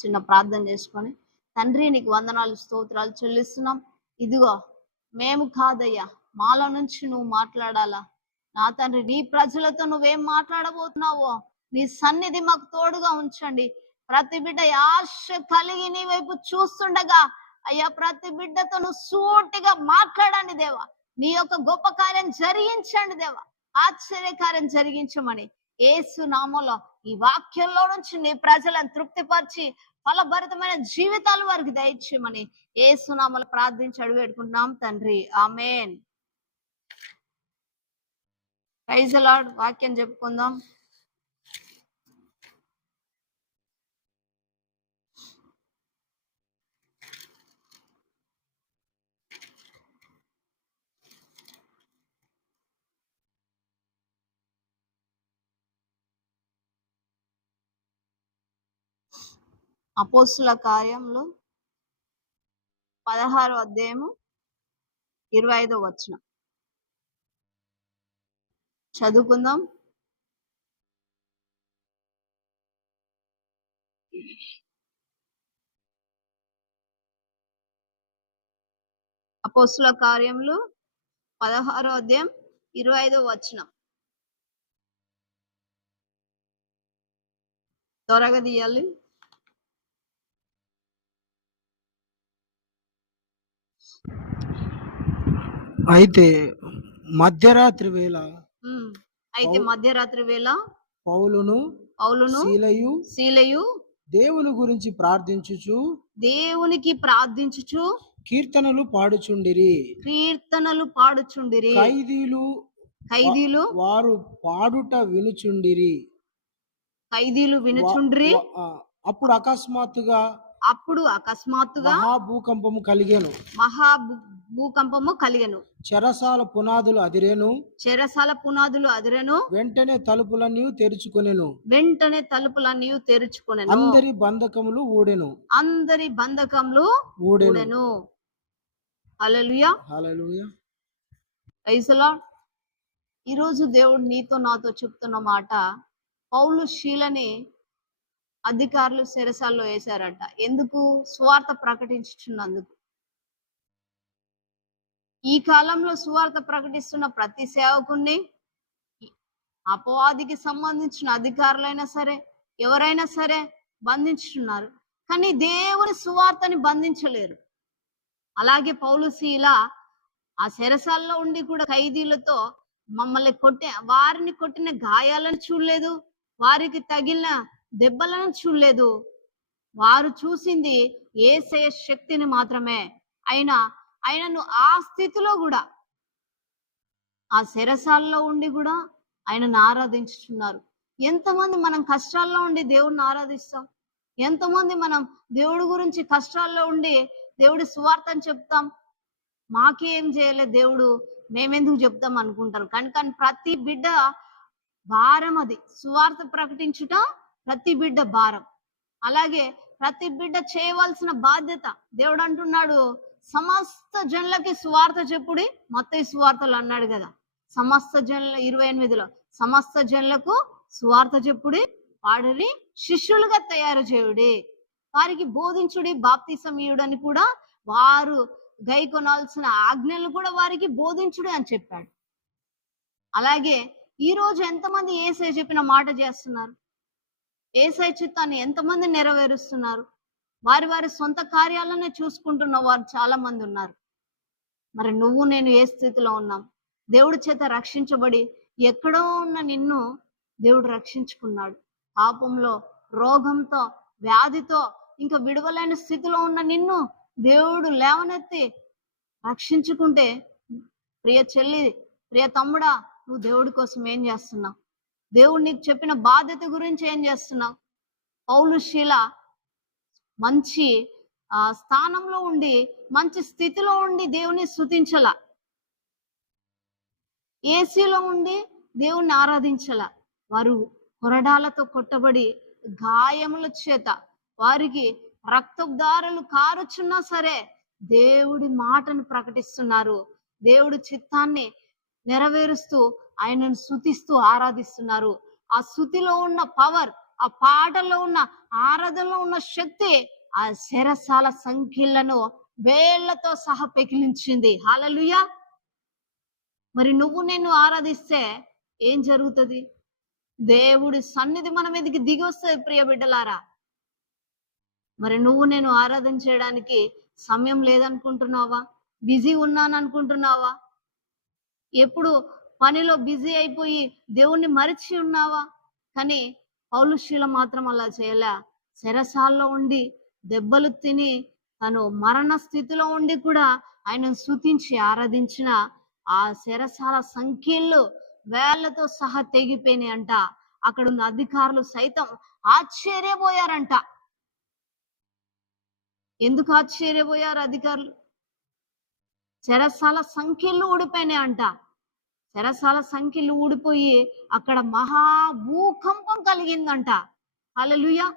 చిన్న ప్రార్థన చేసుకొని, తండ్రి నీకు వందనాలు స్తోత్రాలు చెల్లిస్తున్నాం. ఇదిగో మేము కాదయ్యా, మాలో నుంచి నువ్వు మాట్లాడాలా నా తండ్రి. నీ ప్రజలతో నువ్వేం మాట్లాడబోతున్నావో నీ సన్నిధి మాకు తోడుగా ఉంచండి. ప్రతి బిడ్డ ఆశ కలిగి నీ వైపు చూస్తుండగా అయ్యా, ప్రతి బిడ్డతో నువ్వు సూటిగా మాట్లాడండి దేవా. నీ యొక్క గొప్ప కార్యం జరిగించండి దేవా, ఆశ్చర్యకార్యం జరిగించమని యేసు నామములో ఈ వాక్యంలో నుంచి నీ ప్రజలను తృప్తిపరిచి ఫలభరితమైన జీవితాలు వారికి దయచేయమని యేసు నామములో ప్రార్థించి అడుగు పెట్టుకుంటున్నాం తండ్రి, ఆమేన్. Praise the lord. వాక్యం చెప్పుకుందాం. అపోస్తుల కార్యములు 16వ అధ్యాయము 25వ వచనం చదువుకుందాం. అపోస్తుల కార్యములు 16వ అధ్యాయం 25వ వచనం త్వరగా తీయాలి. అయితే మధ్యరాత్రి వేళ పౌలును శీలయు దేవుని గురించి దేవునికి ప్రార్థించుచు కీర్తనలు పాడుచుండిరి. ఖైదీలు వారు పాడుట వినుచుండిరి. అప్పుడు అకస్మాత్తుగా మహాభూకంపము కలిగెను. చెరసాల పునాదులు అదిరెను. వెంటనే తలుపులన్నీ తెరుచుకొనెను. అందరి బంధకములు ఊడెను. Hallelujah, hallelujah. Praise the Lord. ఈరోజు దేవుడు నీతో నాతో చెప్తున్న మాట, పౌలు శీలని అధికారులు చెరసాల్లో వేశారట. ఎందుకు? సువార్త ప్రకటించుచున్నందుకు. ఈ కాలంలో సువార్త ప్రకటిస్తున్న ప్రతి సేవకుణ్ణి అపవాదికి సంబంధించిన అధికారులైనా సరే ఎవరైనా సరే బంధించుతున్నారు, కానీ దేవుని సువార్తని బంధించలేరు. అలాగే పౌలు శీల ఆ చెరసాల్లో ఉండి కూడా ఖైదీలతో వారిని కొట్టిన గాయాలను చూడలేదు, వారికి తగిలిన దెబ్బలను చూడలేదు. వారు చూసింది యేసయ్య శక్తిని మాత్రమే. ఆయనను ఆ స్థితిలో కూడా, ఆ చెరసాల్లో ఉండి కూడా ఆయనను ఆరాధించుచున్నారు. ఎంతమంది మనం కష్టాల్లో ఉండి దేవుడిని ఆరాధిస్తాం? ఎంతమంది మనం దేవుడి గురించి కష్టాల్లో ఉండి దేవుడి సువార్తని చెప్తాం? మాకేం చేయలేదు దేవుడు, మేమెందుకు చెప్తాం అనుకుంటారు. కానీ ప్రతి బిడ్డ భారం అది. సువార్త ప్రకటించుట ప్రతి బిడ్డ భారం. అలాగే ప్రతి బిడ్డ చేయవలసిన బాధ్యత. దేవుడు అంటున్నాడు, సమస్త జనులకి సువార్త చెప్పుడి. మత్తయి సువార్తలు అన్నాడు కదా, సమస్త జనుల 28లో సమస్త జనులకు సువార్త చెప్పుడి, వాడిని శిష్యులుగా తయారు చేయుడి, వారికి బోధించుడి, బాప్తిసం ఇయ్యుడని కూడా, వారు గైకొనాల్సిన ఆజ్ఞలు కూడా వారికి బోధించుడి అని చెప్పాడు. అలాగే ఈ రోజు ఎంతమంది యేసయ్య చెప్పిన మాట చేస్తున్నారు? యేసయ్య చిత్తాన్ని ఎంతమంది నెరవేరుస్తున్నారు? వారి వారి సొంత కార్యాలనే చూసుకుంటున్న వారు చాలా మంది ఉన్నారు. మరి నువ్వు నేను ఏ స్థితిలో ఉన్నాం? దేవుడి చేత రక్షించబడి ఎక్కడో ఉన్న నిన్ను దేవుడు రక్షించుకున్నాడు. పాపంలో, రోగంతో, వ్యాధితో ఇంకా విడవలేని స్థితిలో ఉన్న నిన్ను దేవుడు లేవనెత్తి రక్షించుకుంటే, ప్రియ చెల్లి, ప్రియ తమ్ముడా, నువ్వు దేవుడి కోసం ఏం చేస్తున్నావు? దేవుడు నీకు చెప్పిన బాధ్యత గురించి ఏం చేస్తున్నావు? పౌలు శీల మంచి స్థానంలో ఉండి, మంచి స్థితిలో ఉండి దేవుని స్తుతించలా, ఏసీలో ఉండి దేవుణ్ణి ఆరాధించలా. వారు కొరడాలతో కొట్టబడి గాయముల చేత వారికి రక్తధారలు కారుచున్నా సరే దేవుడి మాటను ప్రకటిస్తున్నారు. దేవుడి చిత్తాన్ని నెరవేరుస్తూ ఆయనను స్తుతిస్తూ ఆరాధిస్తున్నారు. ఆ స్తుతిలో ఉన్న పవర్, ఆ పాటల్లో ఉన్న ఆరాధనలో ఉన్న శక్తి ఆ శరసాల సంఖ్యలను వేళ్లతో సహా పెకిలించింది. హల్లెలూయా. మరి నువ్వు నేను ఆరాధిస్తే ఏం జరుగుతుంది? దేవుడి సన్నిధి మన మీదకి దిగి వస్తుంది ప్రియ బిడ్డలారా. మరి నువ్వు నేను ఆరాధన చేయడానికి సమయం లేదనుకుంటున్నావా? బిజీ ఉన్నాను అనుకుంటున్నావా? ఎప్పుడు పనిలో బిజీ అయిపోయి దేవుణ్ణి మరిచి ఉన్నావా? కానీ పౌలుశీల మాత్రం అలా చేయలే. చెరసాల్లో ఉండి దెబ్బలు తిని తను మరణ స్థితిలో ఉండి కూడా ఆయనను స్తుతించి ఆరాధించిన ఆ చెరసాల సంఖ్యలు వేళ్లతో సహా తెగిపోయినాయి అంట. అక్కడ ఉన్న అధికారులు సైతం ఆశ్చర్యపోయారంట. ఎందుకు ఆశ్చర్యపోయారు అధికారులు? చెరసాల సంఖ్యలు ఊడిపోయినాయి అంట. చెరసాల సంఖ్యలు ఊడిపోయి అక్కడ మహా భూకంపం కలిగిందంట. హల్లెలూయా.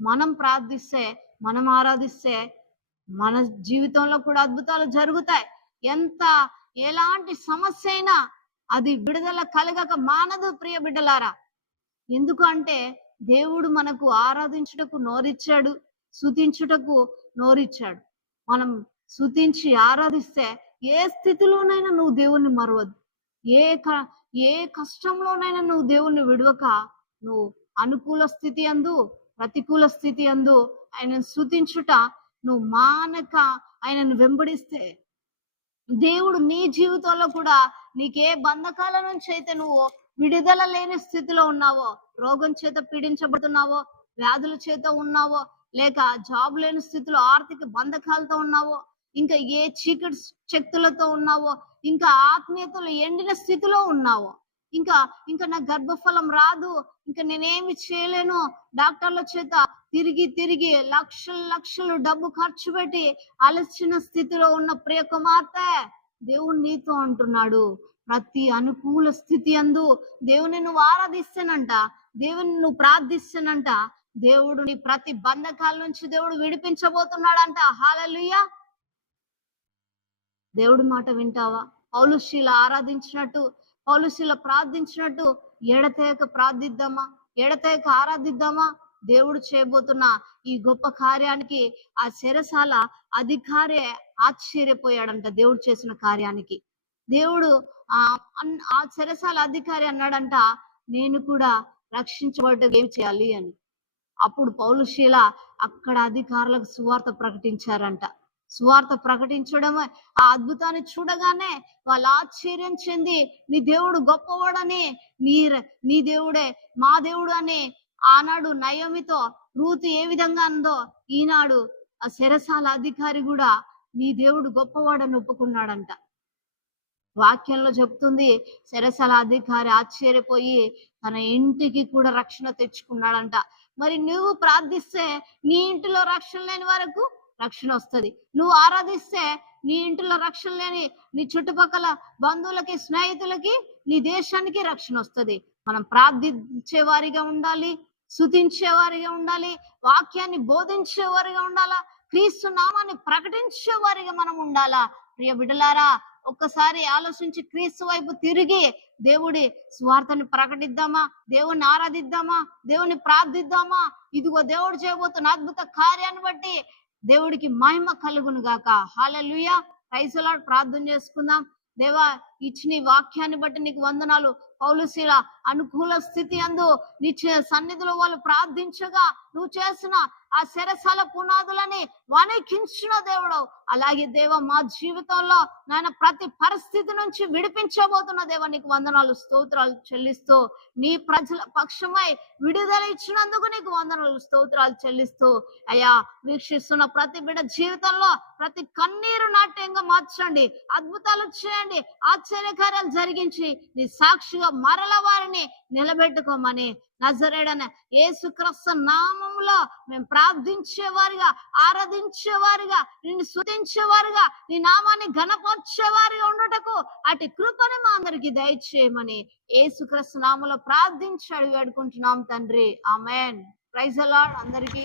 మనం ప్రార్థిస్తే, మనం ఆరాధిస్తే మన జీవితంలో కూడా అద్భుతాలు జరుగుతాయి. ఎలాంటి సమస్య అయినా అది విడుదల కలగక మానదు ప్రియ బిడ్డలారా. ఎందుకు అంటే దేవుడు మనకు ఆరాధించుటకు నోరిచ్చాడు, స్తుతించుటకు నోరిచ్చాడు. మనం స్తుతించి ఆరాధిస్తే ఏ స్థితిలోనైనా నువ్వు దేవుణ్ణి మరవద్దు. ఏ కష్టంలోనైనా నువ్వు దేవుణ్ణి విడవక, నువ్వు అనుకూల స్థితి అందు ప్రతికూల స్థితి అందు ఆయనను స్తుతించుట నువ్వు మానక ఆయనను వెంబడిస్తే దేవుడు నీ జీవితంలో కూడా నీకే బంధకాల నుంచి అయితే నువ్వు విడుదల లేని స్థితిలో ఉన్నావో, రోగం చేత పీడించబడుతున్నావో, వ్యాధుల చేత ఉన్నావో, లేక జాబ్ లేని స్థితిలో ఆర్థిక బంధకాలతో ఉన్నావో, ఇంకా ఏ చీకటి శక్తులతో ఉన్నావో, ఇంకా ఆత్మీయతలు ఎండిన స్థితిలో ఉన్నావో, ఇంకా నా గర్భఫలం రాదు, ఇంకా నేనేమి చేయలేను, డాక్టర్ల చేత తిరిగి లక్షలు డబ్బు ఖర్చు పెట్టి అలసిన స్థితిలో ఉన్న ప్రియ కుమార్తె, దేవుడు నీతో అంటున్నాడు, ప్రతి అనుకూల స్థితి అందు దేవుని నువ్వు ఆరాధిస్తానంట, దేవుని నువ్వు ప్రార్థిస్తానంట, దేవుడు నీ ప్రతి బంధకాల నుంచి దేవుడు విడిపించబోతున్నాడంట. హల్లెలూయా. దేవుడి మాట వింటావా? పౌలుశీల ఆరాధించినట్టు, పౌలుశీల ప్రార్థించినట్టు ఎడతెగక ప్రార్థిద్దామా, ఎడతెగక ఆరాధిద్దామా? దేవుడు చేయబోతున్న ఈ గొప్ప కార్యానికి ఆ చెరసాల అధికారే ఆశ్చర్యపోయాడంట. దేవుడు చేసిన కార్యానికి దేవుడు ఆ చెరసాల అధికారి అన్నాడంట, నేను కూడా రక్షించబడ్డ ఏం చేయాలి అని. అప్పుడు పౌలుశీల అక్కడ అధికారులకు సువార్త ప్రకటించారంట. సువార్త ప్రకటించడం, ఆ అద్భుతాన్ని చూడగానే వాళ్ళు ఆశ్చర్యం చెంది, నీ దేవుడు గొప్పవాడని, నీ దేవుడే మా దేవుడు అని ఆనాడు నయోమితో రూతు ఏ విధంగా అందో, ఈనాడు ఆ చెరసాల అధికారి కూడా నీ దేవుడు గొప్పవాడని ఒప్పుకున్నాడంట. వాక్యంలో చెప్తుంది, చెరసాల అధికారి ఆశ్చర్యపోయి తన ఇంటికి కూడా రక్షణ తెచ్చుకున్నాడంట. మరి నువ్వు ప్రార్థిస్తే నీ ఇంటిలో రక్షణ లేని వరకు రక్షణ వస్తుంది. నువ్వు ఆరాధిస్తే నీ ఇంటిలో రక్షణ లేని నీ చుట్టుపక్కల బంధువులకి, స్నేహితులకి, నీ దేశానికి రక్షణ వస్తుంది. మనం ప్రార్థించే వారిగా ఉండాలి, స్తుతించే వారిగా ఉండాలి, వాక్యాన్ని బోధించే వారిగా ఉండాలా, క్రీస్తు నామాన్ని ప్రకటించే వారిగా మనం ఉండాలా. ప్రియ బిడ్డలారా, ఒక్కసారి ఆలోచించి క్రీస్తు వైపు తిరిగి దేవుడి స్వార్థని ప్రకటిద్దామా, దేవుణ్ణి ఆరాధిద్దామా, దేవుని ప్రార్థిద్దామా. ఇదిగో దేవుడు చేయబోతున్న అద్భుత కార్యాన్ని బట్టి దేవుడికి మహిమ కలుగును గాక. హల్లెలూయా. Praise the Lord. ప్రార్థన చేసుకుందాం. దేవా, ఇచ్చిన వాక్యాన్ని బట్టి నీకు వందనాలు. పౌలుశీల అనుకూల స్థితి అందు నీ సన్నిధిలో వాళ్ళు ప్రార్థించగా నువ్వు చేసిన ఆ చెరసాల పునాదులని వణికించిన దేవుడు, అలాగే దేవ మా జీవితంలో నాయన ప్రతి పరిస్థితి నుంచి విడిపించబోతున్న దేవ నీకు వందనాలు, స్తోత్రాలు చెల్లిస్తూ, నీ ప్రజల పక్షమై విడుదల ఇచ్చినందుకు నీకు వందనాలు, స్తోత్రాలు చెల్లిస్తూ, అయ్యా వీక్షిస్తున్న ప్రతి బిడ్డ జీవితంలో ప్రతి కన్నీరు నాట్యంగా మార్చండి, అద్భుతాలు చేయండి, ఆశ్చర్యకార్యాలు జరిగించి నీ సాక్షిగా మరల వారిని నిలబెట్టుకోమని నజరేయుడైన యేసుక్రీస్తు నామములో మేము ప్రార్థించేవారిగా, ఆరాధించేవారిగా, నిన్ను స్తుతించేవారిగా, నీ నామాన్ని ఘనపరిచేవారిగా ఉండుటకు అటు కృపని మా అందరికి దయచేయమని యేసుక్రీస్తు నామములో ప్రార్థించి అడిగి వేడుకుంటున్నాం తండ్రి. ఆమేన్. Praise the Lord. అందరికీ